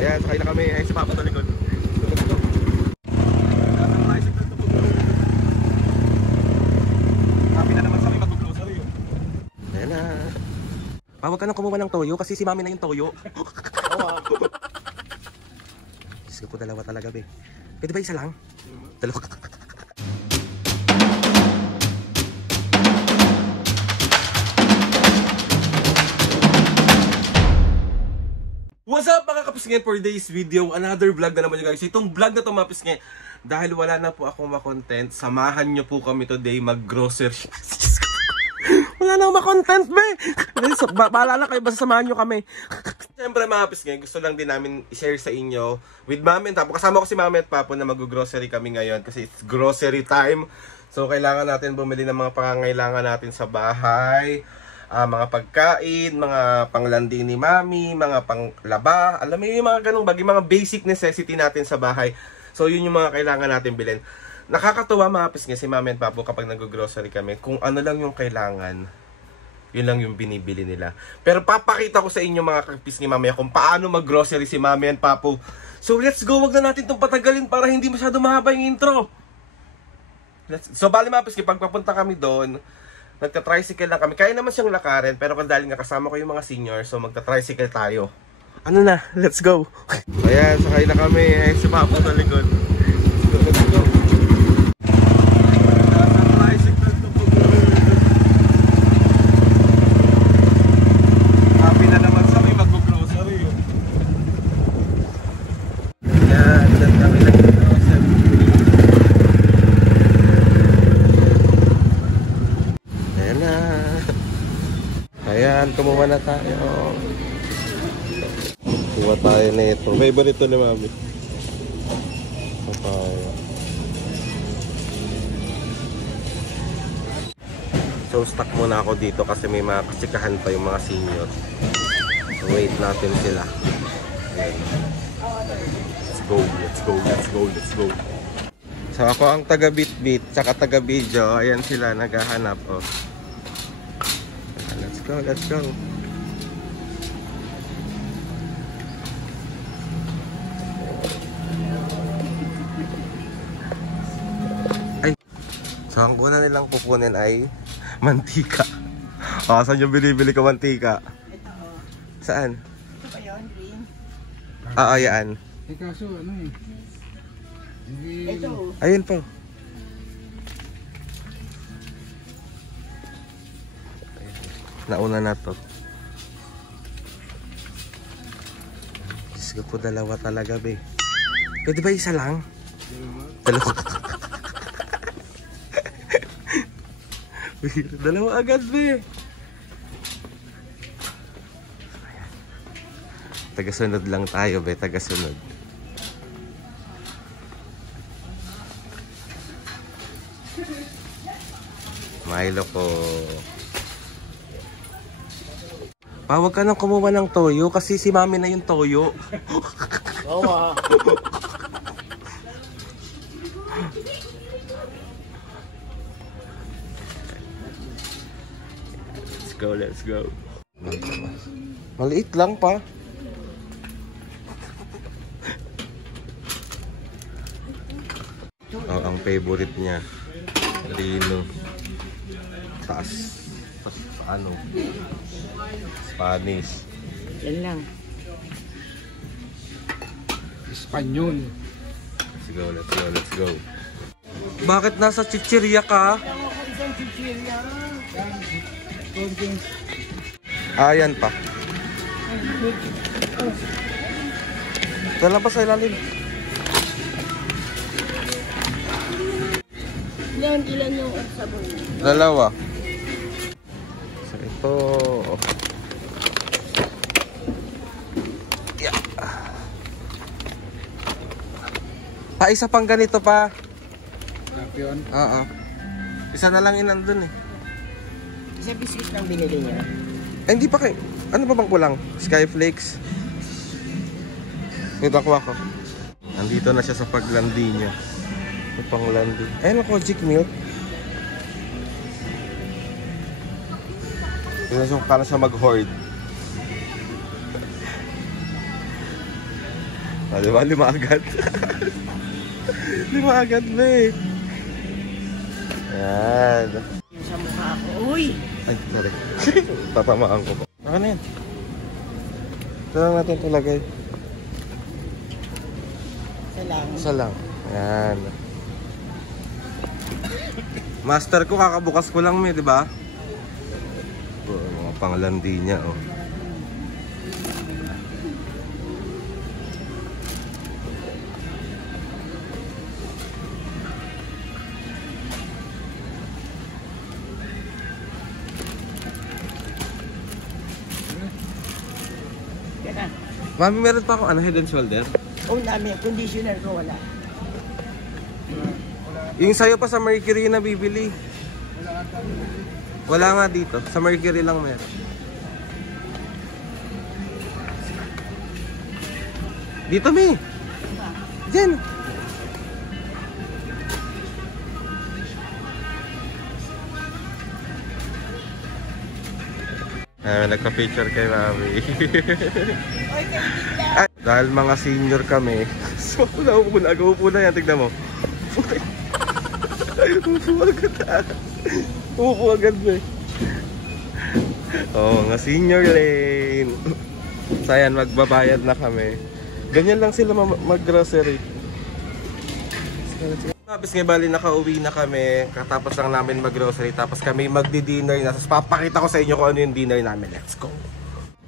Ayan, sakay na kami. Ay, si Papa sa likod. Happy na naman sa may mag-grocery. Ayan na. Huwag ka nang kumuha ng toyo kasi si Mami na yung toyo. Diyos ko, dalawa talaga, be. Pwede ba isa lang? Dalawa. What's up mga kapisngin, for today's video, another vlog na naman yun guys. Itong vlog na ito mga kapisngin, dahil wala na po akong makontent, samahan nyo po kami today mag-grocery. Wala na akong makontent, be! Bahala na kayo, basta samahan nyo kami. Siyempre mga kapisngin, gusto lang din namin i-share sa inyo with Mami and Papo. Kasama ko si Mami at Papo na mag-grocery kami ngayon kasi it's grocery time. So kailangan natin bumili ng mga pangangailangan natin sa bahay. Mga pagkain, mga panglandi ni Mami, mga panglaba, alam mo yung mga ganung bagay, mga basic necessity natin sa bahay. So yun yung mga kailangan natin bilhin. Nakakatuwa mga kapisngin si Mami and Papo kapag nag-grocery kami, kung ano lang yung kailangan, yun lang yung binibili nila. Pero papakita ko sa inyo mga kapisngin mamaya kung paano mag-grocery si Mami and Papo. So let's go, wag na natin itong patagalin para hindi masyado mahaba yung intro. So bali mga kapisngin, pagpapunta kami doon, nagta-tricycle lang kami. Kaya naman siyang lakarin, pero dahil nga kasama ko yung mga senior, so magta-tricycle tayo. Ano na? Let's go! Ayan, sakay na kami. Ayan, si Papa sa likod. Let's go! Happy na naman sa may mag-grocery. Ayan, dyan kami nag-grocery. Ayan, kumuha na tayo. Kuha tayo na ito. Favorite ito ni Mami. Papaya. So, stuck muna ako dito kasi may mga kasikahan pa yung mga senior. So, wait natin sila. Ayan. Let's go, let's go, let's go, let's go. So, ako ang taga-bit-bit, tsaka taga-video. Ayan sila, naghahanap. Oh. Let's go, let's go. Ay. So, ang una nilang pupunin ay mantika. Saan yung binibili ko mantika? Ito o. Saan? Ito pa yun, green. Yan. Kaso ano eh. Ito o. Ayun po. Nauna na to. Diyos ko po, dalawa talaga, be. Pwede ba isa lang? Dalawa. Dalawa agad, be. Tagasunod lang tayo, be. Tagasunod. Milo ko. Huwag ka nang kumuha ng toyo kasi si Mami na yung toyo. Oo nga. Let's go, let's go. Maliit lang pa. Oh, ang favorite niya. Lino. Taas. Ano? Spanish. Yan lang. Espanyol. Let's go, let's go, let's go. Bakit nasa chichirya ka? Ayan pa. Dala pa sa ilalim. Ilan yung sabon? Dalawa. So ito. Yeah. Isa pang ganito pa. Champion. Oo. Isa na lang yun nandun eh. Isa biscuit lang binili niya. Eh, hindi pa kayo. Ano pa bang kulang? Skyflakes. Ito ako. Nandito na siya sa paglandi niya. Ito pang landi. Ayun ako, Kojic milk. Ito siya para siya mag-hoard. Ah, diba? 5 agad. 5 agad ba eh. Ayan. Yung sa mukha ko. Uy! Ay, sorry. Tatamaan ko po. Ano na yan? Ito lang natin talagay. Isa lang. Isa lang. Ayan. Master ko, kakabukas ko lang may, di ba? Mga panglandi niya, oh. Yan na. Mami, meron pa akong head and shoulder. Oh, dami. Conditioner ko wala. Yung sa'yo pa sa Mercury na bibili. Wala nga dito. Sa Mercury lang meron. Dito, Mi. Diyan. Nagka-picture kay Mami. Ay, dahil mga senior kami. So, naupo na yan. Tignan mo. Upo agad. Upo agad na eh. Oo, mga senior lane. So, ayan, magbabayad na kami. Ganyan lang sila mag-grocery. Tapos nga bali nakauwi na kami. Katapos lang namin mag-grocery. Tapos kami magdi-dinner na. Tapos papakita ko sa inyo kung ano yung dinner namin. Let's go!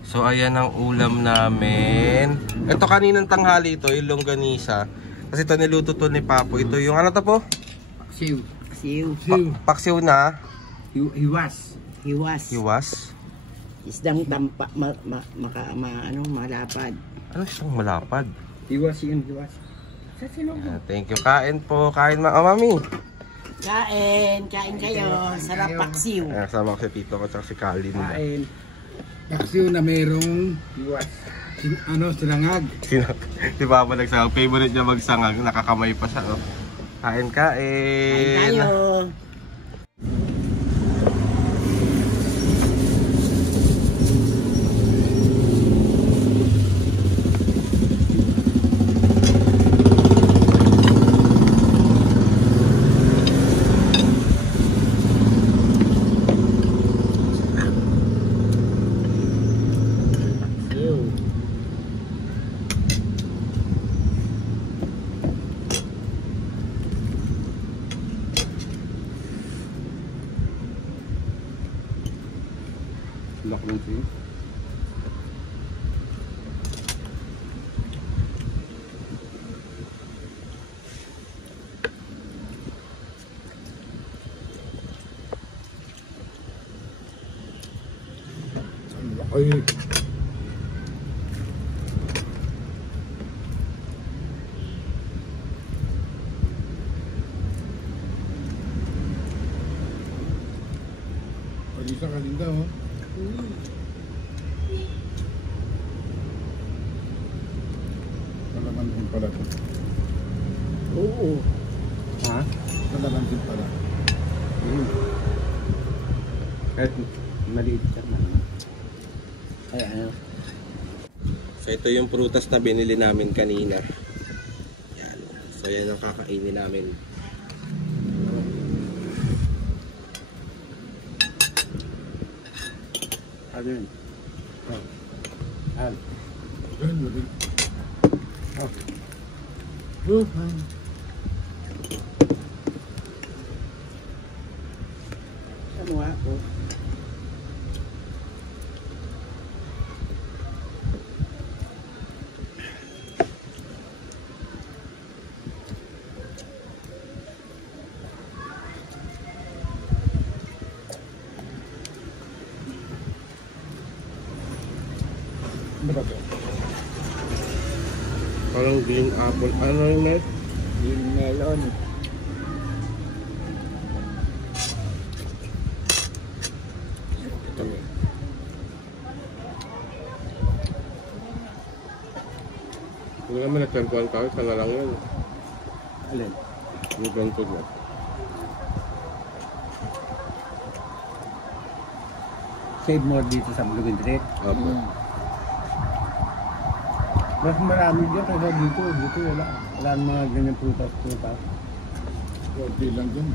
So ayan ang ulam namin. Ito kaninang tanghali ito, yung longganisa. Kasi ito niluto to ni Papo. Ito yung ano to po? Paksiw. Siw. Paksiw na. Hiwas. Hiwas. Hiwas. Isdang tampa. Malapad. Ano siyang malapad? Hiwas yun, hiwas. Sa sinong Thank you. Kain po. Kain oh, Mami. Kain kayo. Sarap paksiw. Kasama ko si Tito ko at si Kalin. Kain. Paksiw na mayroong hiwas. Sinangag. Si Papa nagsangag. Favorite niya magsangag. Nakakamay pa siya. Oh. Kain. Kain tayo. Lock lang siya. Ay. Pag-isa ka din daw, Kalamansin pala ito. Oo. Ha? Kalamansin pala. Kahit maliit ka na. Ay, ano? So ito yung prutas na binili namin kanina. Yan. So yan ang kakainin namin. Ano yun? Al. Ganun mo rin. Buhay. Sa mukha ko. Ano ba ito? Parang green apple. Ano yung net? Green melon. Ito. Hindi naman nagtempuan tayo. Sana lang yun. Alin? Yung bentod mo. Save more dito sa Bulugan Street. Opo. Mas marami dyan kaysa dito. Dito wala. Wala ang mga ganyan prutas. Kunti lang dyan.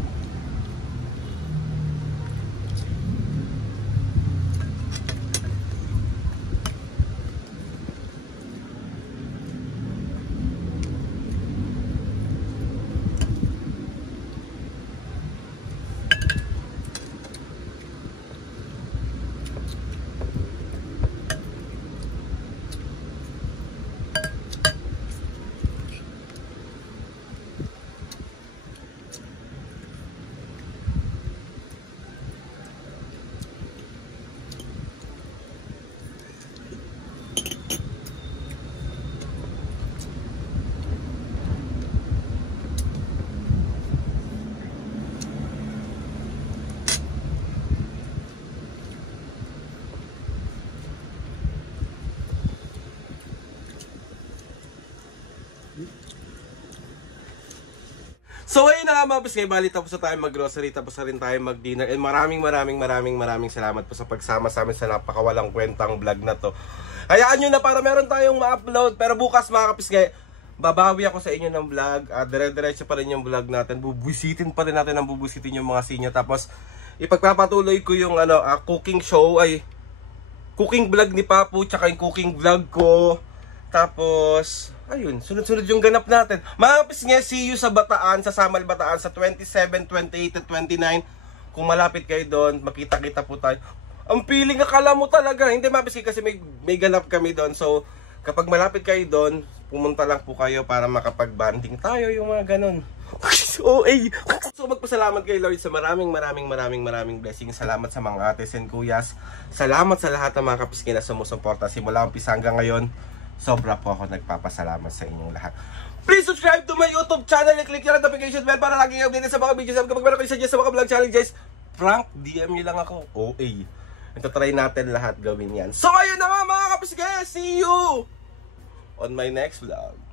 So ayun na nga mga pisngay, bali tapos na tayo mag-grocery, tapos na rin tayo mag-dinner. And maraming salamat po sa pagsama sa amin sa napakawalang kwentang vlog na to. Hayaan nyo na para meron tayong ma-upload. Pero bukas mga kapisngay, babawi ako sa inyo ng vlog. Dire-diretso pa rin yung vlog natin. Bubusitin pa rin natin ang bubusitin yung mga sinyo. Tapos ipagpapatuloy ko yung cooking show, cooking vlog ni Papu, tsaka yung cooking vlog ko. Tapos ayun, sunod-sunod yung ganap natin. Mga pisngay, see you sa Bataan, sa Samal Bataan sa 27, 28 at 29. Kung malapit kayo doon, makita-kita po tayo. Ang feeling, akala mo talaga. Hindi mga pisngay, kasi may ganap kami doon. So kapag malapit kayo doon, pumunta lang po kayo para makapag-banding tayo, yung mga ganun. So magpasalamat kay Lord sa maraming blessings. Salamat sa mga ates and kuyas. Salamat sa lahat ng mga kapisngay na sumusuporta simula umpisa hanggang ngayon. Sobra po ako nagpapasalamat sa inyong lahat. Please subscribe to my YouTube channel and click yung notification bell para laging updated sa mga videos. Kapag meron kayo suggest sa mga vlog challenges, Frank, DM nyo lang ako. OA. Ito try natin lahat gawin yan. So ayun na nga mga kapisngay. See you on my next vlog.